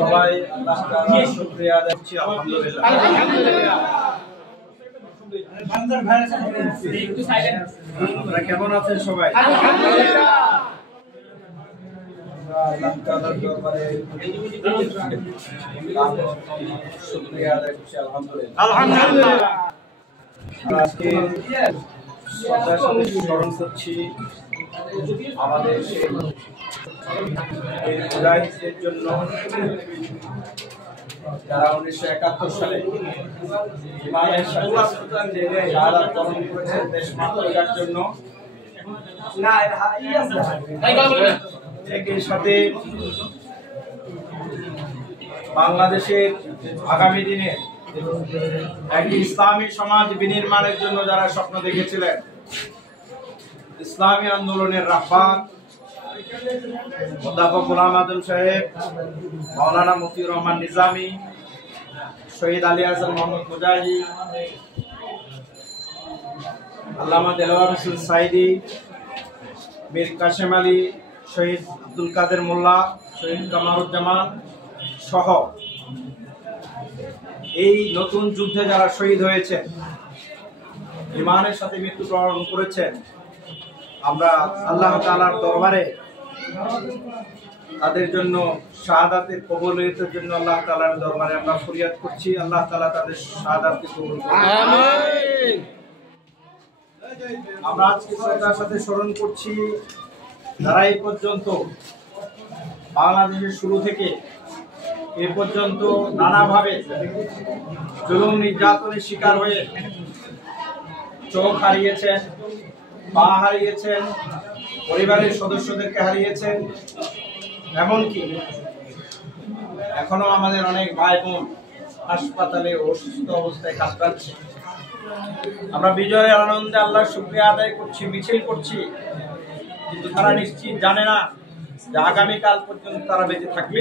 সবাই আল্লাহর শুকরিয়া আদায় করছি। আলহামদুলিল্লাহ। আপনারা কেমন আছেন সবাই? আল্লাহ তাআলার দরবারে শুকরিয়া আদায় করছি। আলহামদুলিল্লাহ। আজকে শ্রদ্ধার সাথে স্মরণ করছি আমাদের সেই মুজাহিদদের জন্য যারা 1971 সালে ইমানের সাথে শাহাদাত বরণ করেছেন দেশ মাতৃকার জন্য। একই সাথে বাংলাদেশের আগামী দিনে একটি ইসলামী সমাজ বিনির্মাণের জন্য যারা স্বপ্ন দেখেছিলেন, ইসলামী আন্দোলনের রাহবার অধ্যাপক গোলাম আজম সাহেব, মাওলানা মতিউর রহমান নিজামী, শহীদ আলী হাসান মোহাম্মদ মুজাহিদ, আল্লামা দেলোয়ার হোসেন সাইদি, মীর কাসেম আলী, শহীদ আব্দুল কাদের মোল্লা, শহীদ কামারুজ্জামান সহ এই নতুন যুদ্ধে যারা শহীদ হয়েছেন, ঈমানের সাথে মৃত্যুবরণ করেছেন, আমরা আল্লাহ তাআলার দরবারে তাদের জন্য শাহাদাতের কবুলিয়তের জন্য আল্লাহ তাআলার দরবারে আমরা ফরিয়াদ করছি। আল্লাহ তাআলা তাদের শাহাদাতকে কবুল করুন। আমিন। আমরা আজকে শ্রদ্ধার সাথে স্মরণ করছি যারা এই পর্যন্ত বাংলাদেশের শুরু থেকে এ পর্যন্ত নানাভাবে জুলুম নির্যাতনের শিকার হয়ে চোখ হারিয়েছেন, পা হারিয়েছেন, পরিবারের সদস্যদেরকে হারিয়েছেন, এমনকি এখনো আমাদের অনেক ভাই বোন হাসপাতালে অসুস্থ অবস্থায় কাতরাচ্ছে। আমরা বিজয়ের আনন্দে আল্লাহর শুকরিয়া আদায় করছি, মিছিল করছি, কিন্তু তারা নিশ্চিত জানে না যে আগামীকাল পর্যন্ত তারা বেঁচে থাকবে।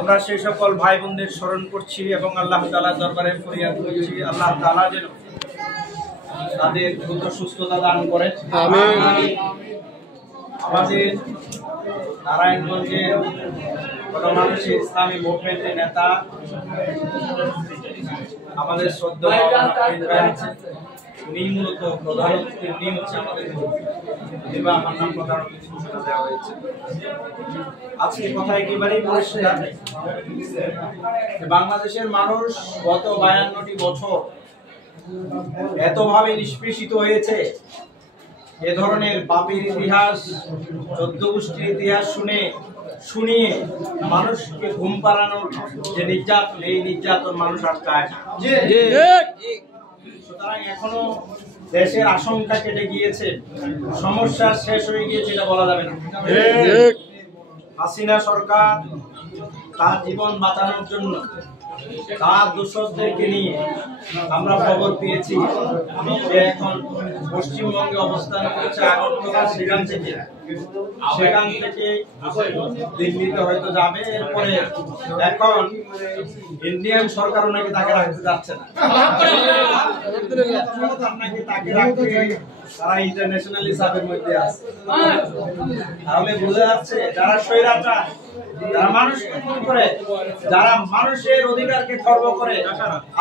আমরা সেই সকল ভাই বোনদের স্মরণ করছি এবং আল্লাহ তাআলার দরবারে ফরিয়াদ করছি আল্লাহ তাআলা যেন তাদের দ্রুত সুস্থতা দান করেন। আমিন। আমাদের নারায়ণগঞ্জের গণমানুষের ইসলামী মুভমেন্টের নেতা আমাদের শ্রদ্ধেয় উনি মূলত প্রধান অতিথি, উনি হচ্ছে আমাদের আমার নাম প্রধান অতিথি ঘোষণা দেওয়া হয়েছে। আজকে কথা একেবারেই পরিষ্কার, বাংলাদেশের মানুষ গত 52টি বছর এতভাবে নিষ্পেষিত হয়েছে, এ ধরনের পাপের ইতিহাস, 14 গোষ্ঠীর ইতিহাস শুনিয়ে মানুষকে ঘুম পাড়ানোর যে নির্যাতন, এই নির্যাতন মানুষ আর চায় না। সুতরাং এখনো দেশের আশঙ্কা কেটে গিয়েছে, সমস্যা শেষ হয়ে গিয়েছে এটা বলা যাবে না। হাসিনা সরকার তার জীবন বাঁচানোর জন্য তার দোষরদেরকে নিয়ে আমরা খবর পেয়েছি যে এখন পশ্চিমবঙ্গে অবস্থান করছে আগরতলা, সেখান থেকে দিল্লিতে হয়তো যাবে। এরপরে এখন ইন্ডিয়ান সরকার নাকি তাকে রাখতে যাচ্ছে না, নাকি তাকে রাখতে তারা ইন্টারন্যাশনাল হিসাবের মধ্যে আছে। তাহলে বোঝা যাচ্ছে যারা স্বৈরাচার, যারা মানুষকে খুন করে, যারা মানুষের অধিকারকে খর্ব করে,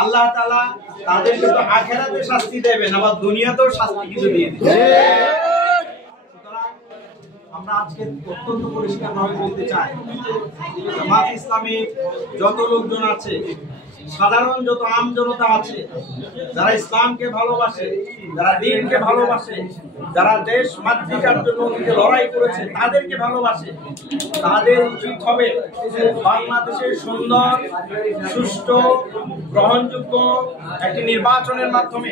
আল্লাহ তাআলা তাদেরকে তো আখিরাতে শাস্তি দেবেন, আবার দুনিয়াতেও শাস্তি কিছু দিয়ে দিবেন। আমরা আজকে অত্যন্ত পরিষ্কারভাবে বলতে চাই, জামাত ইসলামী যত লোকজন আছে, সাধারণ যত আম জনতা আছে, যারা ইসলামকে ভালোবাসে, যারা দ্বীনকে ভালোবাসে, যারা দেশ মাতৃকার জন্য লড়াই করেছে, তাদেরকে ভালোবাসে, তাদের উচিত হবে বাংলাদেশের সুন্দর, সুষ্ঠু, গ্রহণযোগ্য একটি নির্বাচনের মাধ্যমে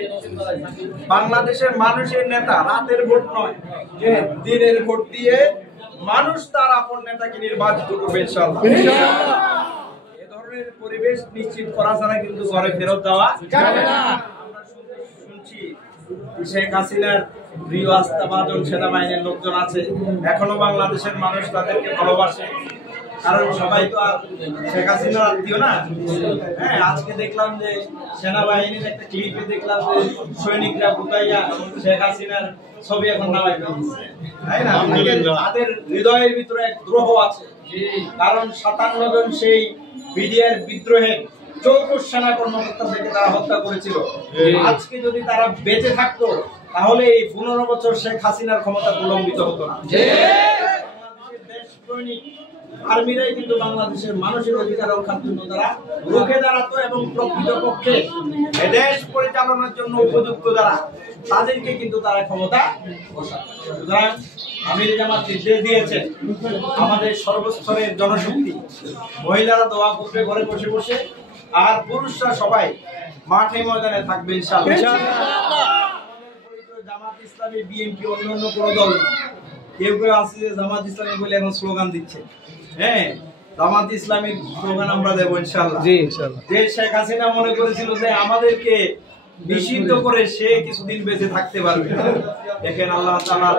বাংলাদেশের মানুষের নেতা রাতের ভোট নয়, দিনের ভোট দিয়ে মানুষ তার আপন নেতাকে নির্বাচিত করবে ইনশাআল্লাহ। পরিবেশ নিশ্চিত করা ছাড়া কিন্তু ঘরে ফেরত দেওয়া যাবে না। আমরা শুনছি শেখ হাসিনার প্রিয় আস্থাভাজন সেনাবাহিনীর লোকজন আছে, এখনো বাংলাদেশের মানুষ তাদেরকে ভালোবাসে, কারণ সবাই তো আর শেখ হাসিনার আত্মীয় না। হ্যাঁ, আজকে দেখলাম যে সেনাবাহিনীর একটা ক্লিপে দেখলাম যে সৈনিকরা বুতাইয়া শেখ হাসিনার ছবি এখন নামাই ফেলছে, তাই না? তাদের হৃদয়ের ভিতরে এক দ্রোহ আছে, কারণ 57 জন সেই বিডিআর বিদ্রোহে 24 সেনা কর্মকর্তাদেরকে তারা হত্যা করেছিল। আজকে যদি তারা বেঁচে থাকতো তাহলে এই 15 বছর শেখ হাসিনার ক্ষমতা প্রলম্বিত হতো না। বাংলাদেশের দেশপ্রেমিক আর্মিরাই কিন্তু বাংলাদেশের মানুষের অধিকার রক্ষার জন্য তারা রুখে দাঁড়াতো এবং প্রকৃতপক্ষে দেশ পরিচালনার জন্য উপযুক্ত যারা তাদেরকে কিন্তু তারা ক্ষমতা বসাতো। সুতরাং আমির জামাত নির্দেশ দিয়েছেন আমাদের সর্বস্তরের জনশক্তি, মহিলারা দোয়া করবে ঘরে বসে বসে, আর পুরুষরা সবাই মাঠে ময়দানে থাকবে ইনশাআল্লাহ। জামাত ইসলামী, বিএনপি, অন্যান্য কোনো দল না। কেউ কেউ আছে যে জামাত ইসলামী বলে এখন স্লোগান দিচ্ছে। হ্যাঁ, জামাত ইসলামীর স্লোগান আমরা দেবো ইনশাআল্লাহ। জি ইনশাআল্লাহ। যে শেখ হাসিনা মনে করেছিল যে আমাদেরকে নিষিদ্ধ করে সে কিছুদিন বেঁচে থাকতে পারবে, দেখেন আল্লাহ তাআলার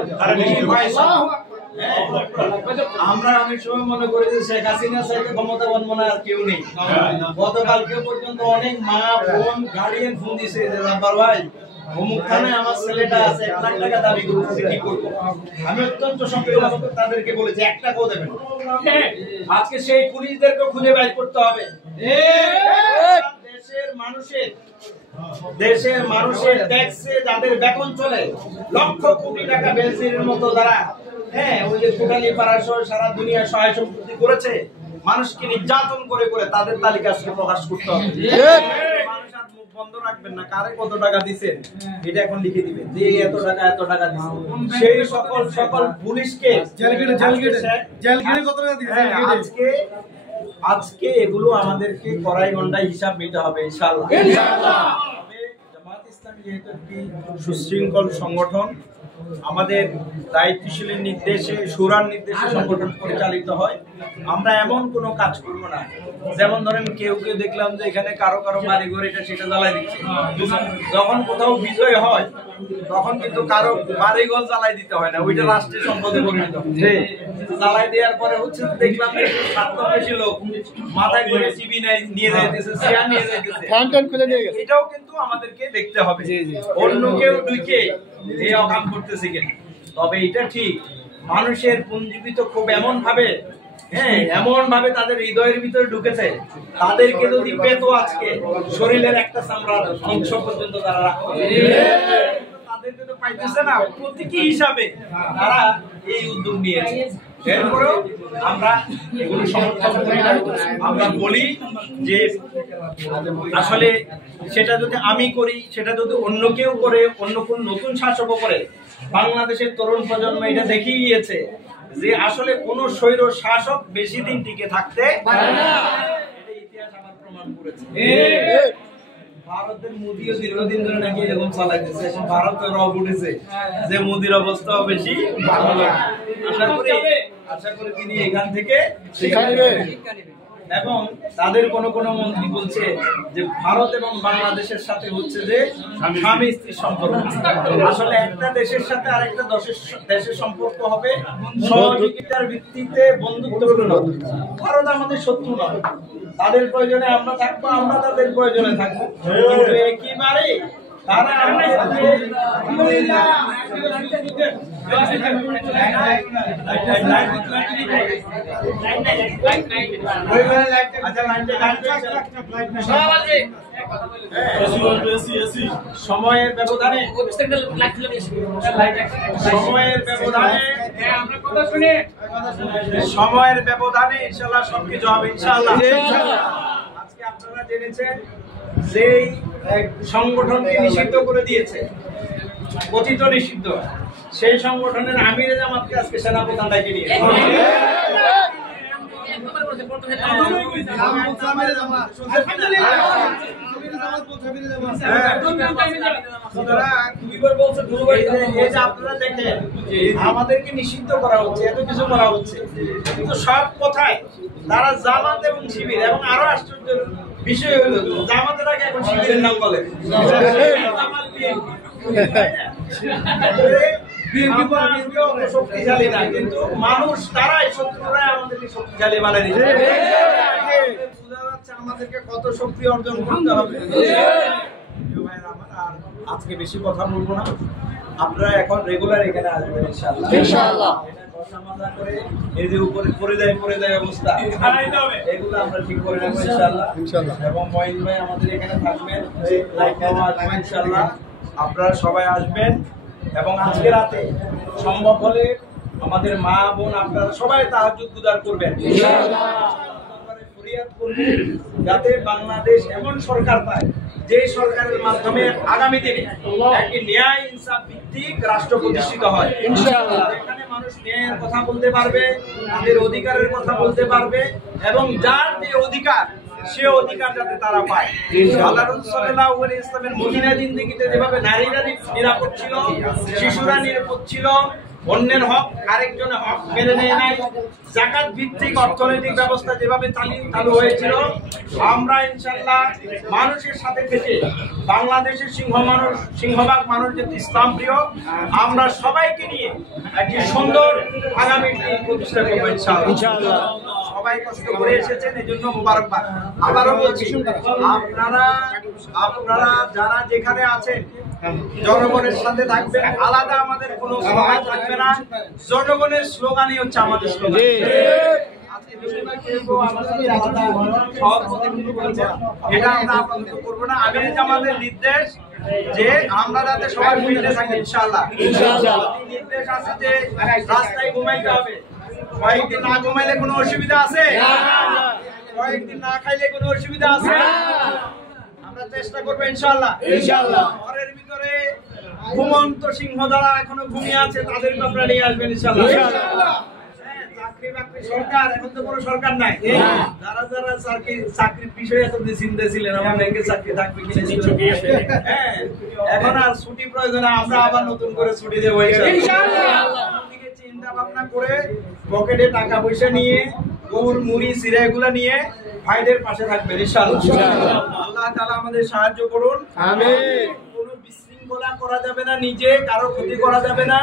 আমরা অনেক সময় মনে করি যে শেখ হাসিনা সাহেবকে ক্ষমতাবান মনে আর কেউ নেই। গতকালকে পর্যন্ত অনেক মা বোন গার্ডিয়ান ফোন দিছে যে রাব্বার ভাই অমুক থানায় আমার ছেলেটা আছে, 1 লাখ টাকা দাবি করতেছে, কি করব? আমি অত্যন্ত সংবেদনশীল তাদেরকে বলেছি 1 টাকাও দেবেন। আজকে সেই পুলিশদেরকে খুঁজে বের করতে হবে। দেশের মানুষের ট্যাক্সে যাদের বেতন চলে, লক্ষ কোটি টাকা বেনজিরের মতো যারা ওই যে কোটালি পাড়া সহ সারা দুনিয়া সহায় সম্পত্তি করেছে, মানুষকে নির্যাতন করে করে তাদের তালিকা আজকে প্রকাশ করতে হবে। মানুষ আর মুখ বন্ধ রাখবেন না, কারে কত টাকা দিবেন এটা এখন লিখে দিবেন যে এত টাকা দিবেন। সেই সকল পুলিশকে জেলগেটে কত টাকা দিবেন আজকে এগুলো আমাদেরকে কড়াই গন্ডায় হিসাব নিতে হবে ইনশাআল্লাহ। জামাত ইসলামী যেহেতু একটি সুশৃঙ্খল সংগঠন, আমাদের দায়িত্বশীলের নির্দেশে, সুরার নির্দেশে সংগঠন পরিচালিত হয়। আমরা এমন কোনো কাজ করব না, যেমন ধরেন কেউ দেখলাম যে এখানে কারো বাড়ি ঘর এটা সেটা জ্বালাই দিচ্ছে। যখন কোথাও বিজয় হয় তখন কিন্তু কারো বাড়ি ঘর জ্বালাই দিতে হয় না, ওইটা রাষ্ট্রের সম্পদে পরিণত হচ্ছে। জ্বালাই দেওয়ার পরে হচ্ছে দেখলাম বেশি লোক মাথায় করে চিবি নিয়ে যাইতেছে, চেয়ার নিয়ে যাইতেছে, এটাও কিন্তু আমাদেরকে দেখতে হবে। অন্য কেউ ঢুকে এই অকাম করতেছে কিনা। তবে এটা ঠিক, মানুষের পুঞ্জীবিত খুব এমন ভাবে তাদের হৃদয়ের ভিতরে ঢুকেছে, তাদেরকে যদি পেতো আজকে শরীরের একটা চামড়ার অংশ পর্যন্ত তারা রাখতো, তাদেরকে তো পাইতেছে না। প্রতীকী হিসাবে তারা এই উদ্যোগ নিয়েছে। এরপরেও আমরা এগুলো সমর্থন করি না। আমরা বলি যে আসলে সেটা যদি আমি করি, সেটা যদি অন্য কেউ করে, অন্য কোন নতুন শাসকও করে, বাংলাদেশের তরুণ প্রজন্ম এটা দেখিয়ে গিয়েছে যে আসলে কোন স্বৈর শাসক বেশি দিন টিকে থাকতে পারে না। এটা ইতিহাস আমার প্রমাণ করেছে। ভারতের মোদিও দীর্ঘদিন ধরে নাকি এরকম চালাইতেছে, এখন ভারতের রব উঠেছে যে মোদির অবস্থাও বেশি ভালো না। আশা করি তিনি এখান থেকে শিক্ষা নেবেন। এবং তাদের কোন মন্ত্রী বলছে যে ভারত এবং বাংলাদেশের সাথে হচ্ছে যে স্বামী স্ত্রীর সম্পর্ক। আসলে একটা দেশের সাথে আরেকটা দেশের সম্পর্ক হবে সহযোগিতার ভিত্তিতে, বন্ধুত্বপূর্ণ। ভারত আমাদের শত্রু নয়, তাদের প্রয়োজনে আমরা থাকবো, আমরা তাদের প্রয়োজনে থাকবো, কিন্তু একেবারে তারা সময়ের ব্যবধানে ইনশাআল্লাহ সবকিছু হবে ইনশাআল্লাহ। আজকে আপনারা জেনেছেন যেই সংগঠনকে নিষিদ্ধ করে দিয়েছে, কথিত নিষিদ্ধ, সেই সংগঠনের আমিরে জামাতকে আজকে সেনাপ্রধান ডাকে নিয়ে আপনারা দেখেন আমাদেরকে নিষিদ্ধ করা হচ্ছে, এত কিছু করা হচ্ছে, কিন্তু সব কথায় তারা জামাত এবং শিবির, এবং আরো আশ্চর্যের বিষয় হলো জামাতের আগে এখন শিবিরের নাম বলে। শক্তিশালী না, কিন্তু মানুষ তারাই শত্রুরাই আমাদেরকে শক্তিশালী বানিয়ে দিচ্ছে। বোঝা যাচ্ছে আমাদেরকে কত শক্তি অর্জন করতে হবে। আর আজকে বেশি কথা বলবো না, আপনারা এখন রেগুলার এখানে আসবেন ইনশাআল্লাহ। ইনশাআল্লাহ এই যে উপরে পরে দেয় অবস্থা, এগুলো আমরা ঠিক করে নেবো ইনশাআল্লাহ। এবং মঈন ভাই আমাদের এখানে থাকবেন, ইনশাআল্লাহ আপনারা সবাই আসবেন। এবং আজকে রাতে সম্ভব হলে আমাদের মা বোন আপনারা সবাই তাহাজ্জুদ গুজার করবেন ইনশাআল্লাহ। ফরিয়াদ করবেন যাতে বাংলাদেশ এমন সরকার পায় যে সরকারের মাধ্যমে আগামী দিনে একটি ন্যায় ইনসাফ ভিত্তিক রাষ্ট্র প্রতিষ্ঠিত হয় ইনশাআল্লাহ। এখানে মানুষ ন্যায়ের কথা বলতে পারবে, তাদের অধিকারের কথা বলতে পারবে, এবং যার যে অধিকার সে অধিকার যাতে তারা পায়। আল্লাহ রাসূল সাল্লাল্লাহু আলাইহি ওয়াসাল্লামের মদিনা জিন্দেগিতে যেভাবে নারীরা নিরাপদ ছিল, শিশুরা নিরাপদ ছিল, অন্যের হক আরেকজনের হক মেনে নেয় নাই, যাকাত ভিত্তিক অর্থনৈতিক ব্যবস্থা যেভাবে চালু হয়েছিল, আমরা ইনশাআল্লাহ মানুষের সাথে থেকে বাংলাদেশের সিংহভাগ মানুষ যেহেতু ইসলাম প্রিয়, আমরা সবাইকে নিয়ে একটি সুন্দর আগামী দিন প্রতিষ্ঠা করবো ইনশাআল্লাহ। সবাই কষ্ট করে এসেছেন, এই জন্য মোবারকবাদ। আবারও বলছি, আপনারা যারা যেখানে আছেন জনগণের সাথে থাকবেন, আলাদা আমাদের কোনো স্লোগান থাকবে না, জনগণের স্লোগানই হচ্ছে আমাদের স্লোগান। এটা আমরা আপাতত করবো না। আমির জামাতের নির্দেশ যে আমরা যাতে সবাই মিলে থাকি ইনশাআল্লাহ। নির্দেশ আছে যে রাস্তায় ঘুমাইতে হবে, কয়েকদিন না ঘুমাইলে কোনো অসুবিধা আছে? কয়েকদিন না খাইলে কোনো অসুবিধা আছে? আমরা চেষ্টা করবো ইনশাআল্লাহ। ঘরের ভিতরে ঘুমন্ত সিংহ যারা এখনো ঘুমিয়ে আছে তাদেরকে আপনারা নিয়ে আসবেন ইনশাআল্লাহ। চাকরি বাকরি সরকার, এখন তো কোনো সরকার নাই। যারা যারা চাকরির বিষয়ে এত চিন্তা ছিলেন, আমার ব্যাংকে চাকরি থাকবে হ্যাঁ, এখন আর ছুটি প্রয়োজনে আমরা আবার নতুন করে ছুটি দেবো ইনশাআল্লাহ। চিন্তা ভাবনা করে পকেটে টাকা পয়সা নিয়ে, গুড় মুড়ি সিরা এগুলা নিয়ে ভাইদের পাশে থাকবেন ইনশাআল্লাহ। আল্লাহ তাআলা আমাদের সাহায্য করুন, আমিন। কোনো বিশৃঙ্খলা করা যাবে না, নিজে কারো ক্ষতি করা যাবে না,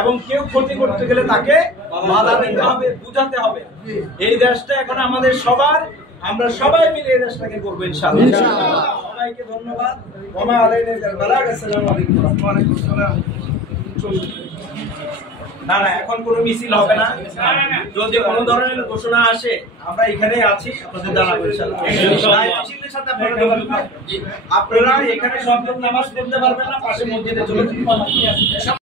এবং কেউ ক্ষতি করতে গেলে তাকে বাধা দিতে হবে, বুঝাতে হবে। এই দেশটা এখন আমাদের সবার, আমরা সবাই মিলে এই দেশটাকে করবো ইনশাআল্লাহ। সবাইকে ধন্যবাদ। ওয়া আলাইকুম আসসালাম। ওয়া আলাইকুম আসসালাম। না না, এখন কোনো মিছিল হবে না। যদি কোনো ধরনের ঘোষণা আসে আমরা এখানে আছি, আপনাদের জানাবো ইনশাআল্লাহ। মিছিলের সাথে আপনারা এখানে সব নামাজ পড়তে পারবেন না, পাশে মসজিদে চলে যাবেন।